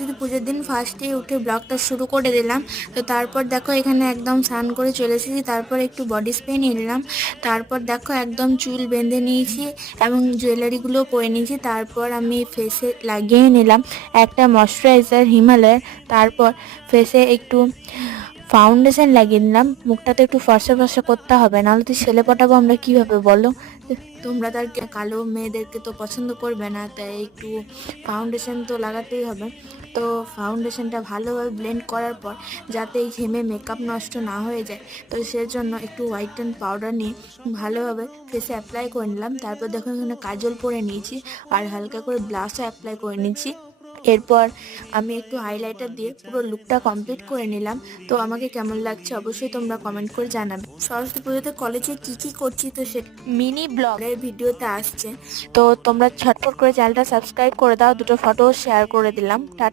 সরস্বতী পুজোর দিন ফার্স্টেই উঠে ব্লগটা শুরু করে দিলাম। তো তারপর দেখো এখানে একদম স্নান করে চলে এসেছি, তারপর একটু বডি স্প্রে নিয়ে নিলাম, তারপর দেখো একদম চুল বেঁধে নিয়েছি এবং জুয়েলারিগুলো পরে নিয়েছি। তারপর আমি ফেসে লাগিয়ে নিলাম একটা ময়শ্চারাইজার হিমালয়ের, তারপর ফেসে একটু ফাউন্ডেশন লাগিয়ে নিলাম। মুখটা তো একটু ফর্সা ফর্সা করতে হবে, নাহলে তো ছেলে পটাবো আমরা কিভাবে বলো? তোমরা তার কালো মেয়েদেরকে তো পছন্দ করবে না, তাই একটু ফাউন্ডেশন তো লাগাতেই হবে। তো ফাউন্ডেশনটা ভালোভাবে ব্লেন্ড করার পর যাতে এই ঘেমে মেকআপ নষ্ট না হয়ে যায়, তো সেজন্য একটু হোয়াইটেন পাউডার নিয়ে ভালোভাবে ফেসে অ্যাপ্লাই করে নিলাম। তারপর দেখো এখানে কাজল পরে নিয়েছি আর হালকা করে ব্লাশও অ্যাপ্লাই করে নিয়েছি। এরপর আমি একটু হাইলাইটার দিয়ে পুরো লুকটা কমপ্লিট করে নিলাম। তো আমাকে কেমন লাগছে অবশ্যই তোমরা কমেন্ট করে জানাবে। সরস্বতী পুজোতে কলেজে কি করছি তো সে মিনি ব্লগের ভিডিওতে আসছে। তো তোমরা ঝটপট করে চ্যানেলটা সাবস্ক্রাইব করে দাও, দুটো ফটো শেয়ার করে দিলাম।